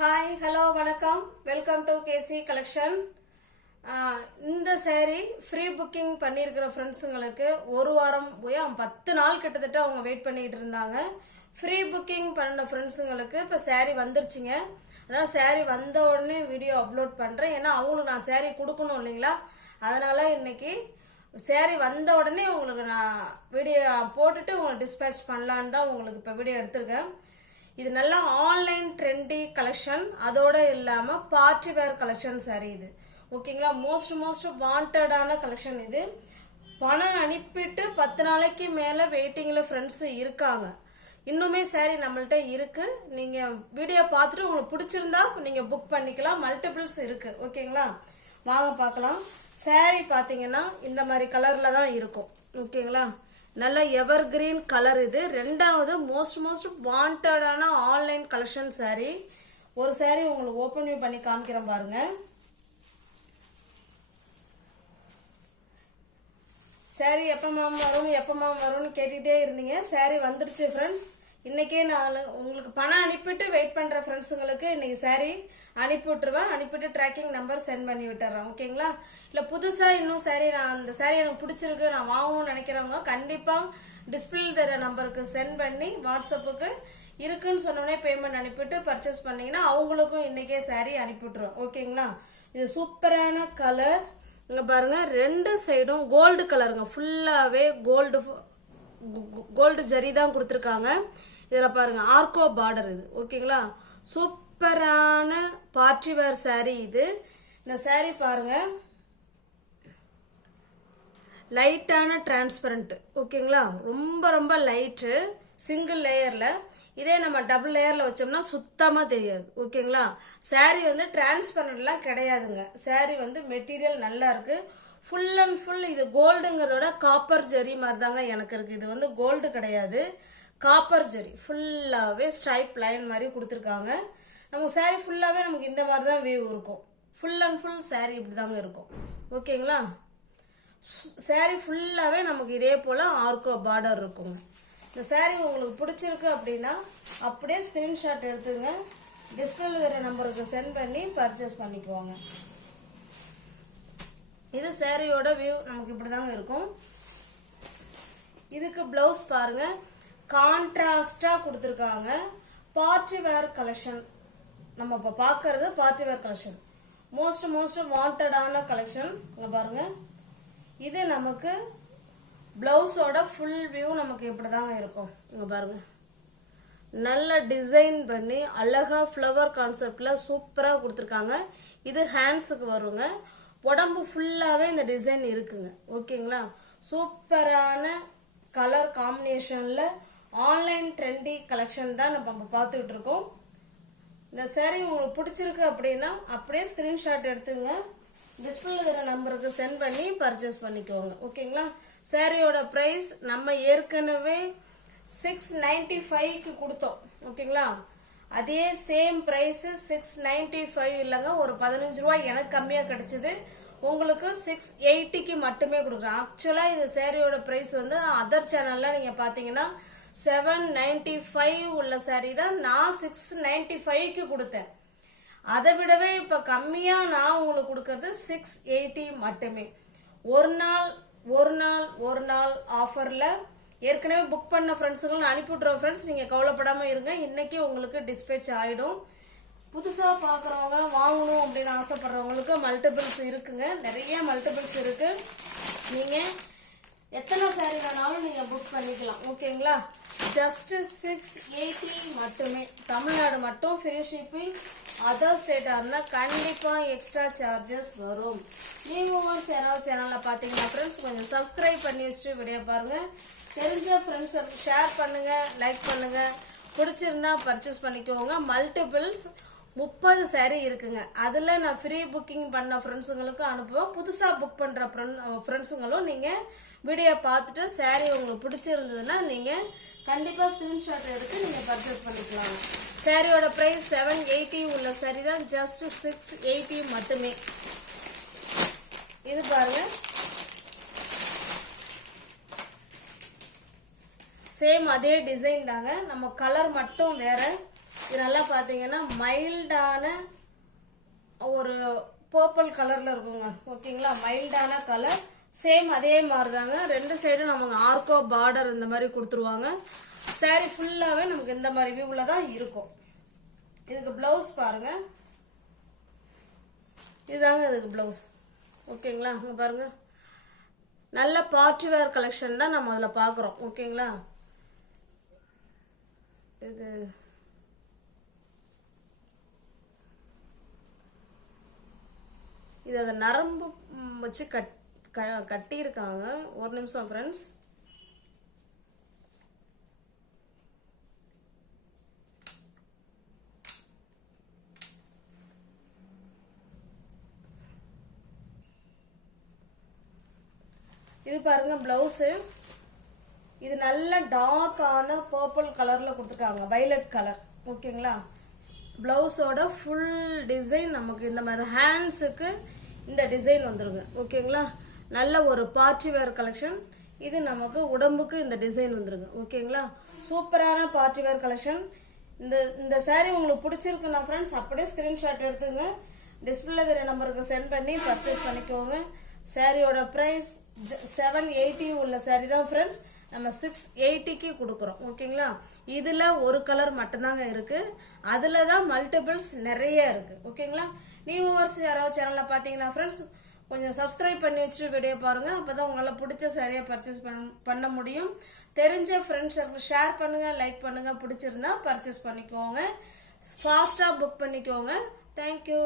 Hi hello வணக்கம் welcome to KC collection. இந்த saree free booking பண்ணியிருக்கிற ஃப்ரெண்ட்ஸுங்களுக்கு ஒரு வாரம் போய் 10 நாள் கிட்டத்தட்ட அவங்க வெயிட் பண்ணிக்கிட்டு இருந்தாங்க. ஃப்ரீ புக்கிங் பண்ண ஃப்ரெண்ட்ஸுங்களுக்கு இப்போ saree வந்துருச்சுங்க. அதான் saree வந்த உடனே வீடியோ அப்லோட் பண்ணுறேன். ஏன்னா அவங்களுக்கு நான் saree கொடுக்கணும் இல்லைங்களா, அதனால் இன்னைக்கு saree வந்த உடனே உங்களுக்கு நான் வீடியோ போட்டுட்டு உங்களுக்கு டிஸ்பேச் பண்ணலான்னு தான் உங்களுக்கு இப்போ வீடியோ எடுத்திருக்கேன். இது நல்லா ஆன்லைன் ட்ரெண்டி கலெக்ஷன், அதோட இல்லாமல் பார்ட்டி வேர் கலெக்ஷன் saree இது. ஓகேங்களா, மோஸ்ட் வாண்டடான கலெக்ஷன் இது. பணம் அனுப்பிட்டு 10 நாளைக்கு மேலே வெயிட்டிங்கில் ஃப்ரெண்ட்ஸ் இருக்காங்க. இன்னுமே saree நம்மள்ட்ட இருக்கு. நீங்கள் வீடியோ பார்த்துட்டு உங்களுக்கு பிடிச்சிருந்தா நீங்கள் புக் பண்ணிக்கலாம். மல்டிபிள்ஸ் இருக்கு. ஓகேங்களா, வாங்க பார்க்கலாம். saree பார்த்தீங்கன்னா இந்த மாதிரி கலரில் தான் இருக்கும். ஓகேங்களா, நல்ல எவர் கிரீன் கலர் இது. ரெண்டாவது மோஸ்ட் வாண்டடான ஆன்லைன் கலெக்ஷன் saree. ஒரு saree உங்களுக்கு ஓப்பன் பண்ணி காமிக்கிறேன் பாருங்க. saree எப்போ மேம் வரும்னு கேட்டுகிட்டே இருந்தீங்க. saree வந்துருச்சு ஃப்ரெண்ட்ஸ். இன்றைக்கே நான் உங்களுக்கு பணம் அனுப்பிட்டு வெயிட் பண்ணுற ஃப்ரெண்ட்ஸுங்களுக்கு இன்றைக்கி saree அனுப்பி விட்டுருவேன். அனுப்பிட்டு ட்ராக்கிங் நம்பர் சென்ட் பண்ணி விட்டுறேன். ஓகேங்களா, இல்லை புதுசாக இன்னும் saree அந்த saree எனக்கு பிடிச்சிருக்கு நான் வாங்கணும்னு நினைக்கிறவங்க கண்டிப்பாக டிஸ்பிளே தர நம்பருக்கு சென்ட் பண்ணி வாட்ஸ்அப்புக்கு இருக்குன்னு சொன்னோடனே பேமெண்ட் அனுப்பிட்டு பர்ச்சேஸ் பண்ணிங்கன்னா அவங்களுக்கும் இன்றைக்கே saree அனுப்பி விட்டுருவேன். ஓகேங்களா, இது சூப்பரான கலர். இங்கே பாருங்கள், ரெண்டு சைடும் கோல்டு கலருங்க. ஃபுல்லாகவே கோல்டு ஜரி தான் கொடுத்துருக்காங்க. இதில் பாருங்கள் ஆர்கோ பார்டர் இது. ஓகேங்களா, சூப்பரான பார்ட்டி வேர் saree இது. இந்த saree பாருங்கள், லைட்டான டிரான்ஸ்பரண்ட். ஓகேங்களா, ரொம்ப லைட்டு, சிங்கிள் லேயரில். இதே நம்ம டபுள் லேயரில் வச்சோம்னா சுத்தமாக தெரியாது. ஓகேங்களா, saree வந்து டிரான்ஸ்பரண்ட்லாம் கிடையாதுங்க. saree வந்து மெட்டீரியல் நல்லா இருக்குது. ஃபுல் அண்ட் ஃபுல் இது கோல்டுங்கிறதோட காப்பர் ஜெரி மாதிரி தாங்க எனக்கு இருக்குது. இது வந்து கோல்டு கிடையாது, காப்பர் ஜெரி. ஃபுல்லாகவே ஸ்ட்ரைப் லைன் மாதிரி கொடுத்துருக்காங்க. நமக்கு saree ஃபுல்லாகவே நமக்கு இந்த மாதிரி தான் வியூ இருக்கும். ஃபுல் அண்ட் ஃபுல் saree இப்படி தாங்க இருக்கும். ஓகேங்களா, saree ஃபுல்லாகவே நமக்கு இதே போல் ஆர்கோ பார்டர் இருக்குங்க. இந்த saree உங்களுக்கு பிடிச்சிருக்கு அப்படின்னா அப்படியே ஸ்க்ரீன்ஷாட் எடுத்துங்க, டிஸ்பிளேல இருக்கிற நம்பருக்கு சென்ட் பண்ணி பர்ச்சேஸ் பண்ணிக்குவாங்க. இது சாரியோட வியூ நமக்கு இப்படி தாங்க இருக்கும். இதுக்கு பிளவுஸ் பாருங்க, கான்ட்ராஸ்டா கொடுத்துருக்காங்க. பார்ட்டி வேர் கலெக்ஷன் நம்ம இப்போ பார்க்கறது பார்ட்டி வேர் கலெக்ஷன். மோஸ்ட் வாண்டடான கலெக்ஷன். இங்கே பாருங்க, இது நமக்கு பிளவுஸோட ஃபுல் வியூ நமக்கு இப்படி தாங்க இருக்கும். இங்கே பாருங்க, நல்ல டிசைன் பண்ணி அழகா ஃப்ளவர் கான்செப்டில் சூப்பராக கொடுத்துருக்காங்க. இது ஹேண்ட்ஸுக்கு வருங்க. உடம்பு ஃபுல்லாகவே இந்த டிசைன் இருக்குங்க. ஓகேங்களா, சூப்பரான கலர் காம்பினேஷனில் ஆன்லைன் ட்ரெண்டி கலெக்ஷன் தான் நம்ம பார்த்துக்கிட்டு இருக்கோம். இந்த saree உங்களுக்கு பிடிச்சிருக்கு அப்படின்னா அப்படியே ஸ்க்ரீன்ஷாட் எடுத்துங்க, டிஸ்பிளே இருக்கிற நம்பருக்கு சென்ட் பண்ணி பர்ச்சேஸ் பண்ணிக்கோங்க. ஓகேங்களா, சாரியோட ப்ரைஸ் நம்ம ஏற்கனவே 695க்கு கொடுத்தோம். ஓகேங்களா, அதே சேம் ப்ரைஸ் 695 இல்லைங்க, ஒரு 15 ரூபாய் எனக்கு கம்மியாக கிடைச்சிது. உங்களுக்கு 680க்கு மட்டுமே கொடுக்குறேன். ஆக்சுவலாக இது சாரியோட ப்ரைஸ் வந்து அதர் சேனலில் நீங்கள் பார்த்தீங்கன்னா 795 உள்ள saree தான் நான் 695க்கு கொடுத்தேன். அதை விடவே இப்போ கம்மியாக நான் உங்களுக்கு கொடுக்கறது 680 மட்டுமே. ஒரு நாள் ஆஃபரில் ஏற்கனவே புக் பண்ண ஃப்ரெண்ட்ஸுங்களும் நான் அனுப்பிவிட்றோம். ஃப்ரெண்ட்ஸ், நீங்கள் கவலைப்படாமல் இருங்க, இன்றைக்கி உங்களுக்கு டிஸ்பேச் ஆகிடும். புதுசாக பார்க்குறவங்க வாங்கணும் அப்படின்னு ஆசைப்படுறவங்களுக்கு மல்டிபிள்ஸ் இருக்குங்க, நிறைய மல்டிபிள்ஸ் இருக்குது. நீங்கள் எத்தனை saree வேணாலும் நீங்கள் புக் பண்ணிக்கலாம். ஓகேங்களா, ஜஸ்ட் 680 மட்டுமே. தமிழ்நாடு மட்டும் ஃப்ரீ ஷிப்பிங். அதர் ஸ்டேட்டாக இருந்தால் கண்டிப்பாக எக்ஸ்ட்ரா சார்ஜஸ் வரும். நியூவர்ஸ் யாராவது சேனலில் பார்த்தீங்கன்னா ஃப்ரெண்ட்ஸ் கொஞ்சம் சப்ஸ்கிரைப் பண்ணி வச்சுட்டு வீடியோ பாருங்கள். தெரிஞ்ச ஃப்ரெண்ட்ஸுக்கு ஷேர் பண்ணுங்கள், லைக் பண்ணுங்கள். பிடிச்சிருந்தா பர்ச்சேஸ் பண்ணிக்கோங்க. மல்டிபிள்ஸ் 30 saree இருக்குங்க. அதில் நான் ஃப்ரீ புக்கிங் பண்ண ஃப்ரெண்ட்ஸுங்களுக்கும் அனுப்புவேன். புதுசாக புக் பண்ணுற ஃப்ரெண்ட்ஸுங்களும் நீங்கள் வீடியோ பார்த்துட்டு saree உங்களுக்கு பிடிச்சிருந்ததுன்னா நீங்கள் கண்டிப்பாக ஸ்க்ரீன்ஷாட் எடுத்து நீங்கள் பர்ச்சேஸ் பண்ணிக்கலாம். சாரியோட ப்ரைஸ் 780 உள்ள saree தான், ஜஸ்ட் 680 மட்டுமே. இது பாருங்க, சேம் அதே டிசைன் தாங்க, நம்ம கலர் மட்டும் வேற. இது நல்லா பார்த்தீங்கன்னா மைல்டான ஒரு பர்பிள் கலரில் இருக்குங்க. ஓகேங்களா, மைல்டான கலர். சேம் அதே மாதிரி தாங்க, 2 சைடும் நமக்கு ஆர்கோ பார்டர் இந்த மாதிரி கொடுத்துருவாங்க. saree ஃபுல்லாகவே நமக்கு இந்த மாதிரி வியூவில் தான் இருக்கும். இதுக்கு ப்ளவுஸ் பாருங்கள், இதுதாங்க இதுக்கு ப்ளவுஸ். ஓகேங்களா, இங்கே பாருங்கள், நல்ல பார்ட்டி வேர் கலெக்ஷன் தான் நம்ம அதில் பார்க்குறோம். ஓகேங்களா, இது அதை நரம்பு வச்சு கட்டியிருக்காங்க. ஒரு நிமிஷம் ஃப்ரெண்ட்ஸ். இது பாருங்க ப்ளவுஸு. இது நல்ல டார்க்கான பர்பிள் கலரில் கொடுத்துருக்காங்க, வைலட் கலர். ஓகேங்களா, ப்ளவுஸோட ஃபுல் டிசைன் நமக்கு இந்த மாதிரி ஹேண்ட்ஸுக்கு இந்த டிசைன் வந்துருங்க. ஓகேங்களா, நல்ல ஒரு பார்ட்டி வேர் கலெக்ஷன். இது நமக்கு உடம்புக்கு இந்த டிசைன் வந்துருங்க. ஓகேங்களா, சூப்பரான பார்ட்டி வேர் கலெக்ஷன். இந்த saree உங்களுக்கு பிடிச்சிருக்குன்னா ஃப்ரெண்ட்ஸ் அப்படியே ஸ்க்ரீன்ஷாட் எடுத்துங்க, டிஸ்பிளே தெரிய நம்பருக்கு சென்ட் பண்ணி பர்ச்சேஸ் பண்ணிக்கோங்க. சாரியோட ப்ரைஸ் 780 உள்ள saree தான் ஃப்ரெண்ட்ஸ் நம்ம 680க்கு கொடுக்குறோம். ஓகேங்களா, இதில் ஒரு கலர் மட்டும்தாங்க இருக்குது, அதில் தான் மல்டிபிள்ஸ் நிறைய இருக்குது. ஓகேங்களா, நியூவர்ஸ் யாராவது சேனலில் பார்த்தீங்கன்னா ஃப்ரெண்ட்ஸ் கொஞ்சம் சப்ஸ்கிரைப் பண்ணி வச்சுட்டு வீடியோ பாருங்கள், அப்போ தான் உங்களால் பிடிச்ச சாரியை பர்ச்சேஸ் பண்ண முடியும். தெரிஞ்ச ஃப்ரெண்ட்ஸ் ஷேர் பண்ணுங்கள், லைக் பண்ணுங்கள், பிடிச்சிருந்தா பர்ச்சேஸ் பண்ணிக்கோங்க, ஃபாஸ்ட்டாக புக் பண்ணிக்கோங்க. தேங்க்யூ.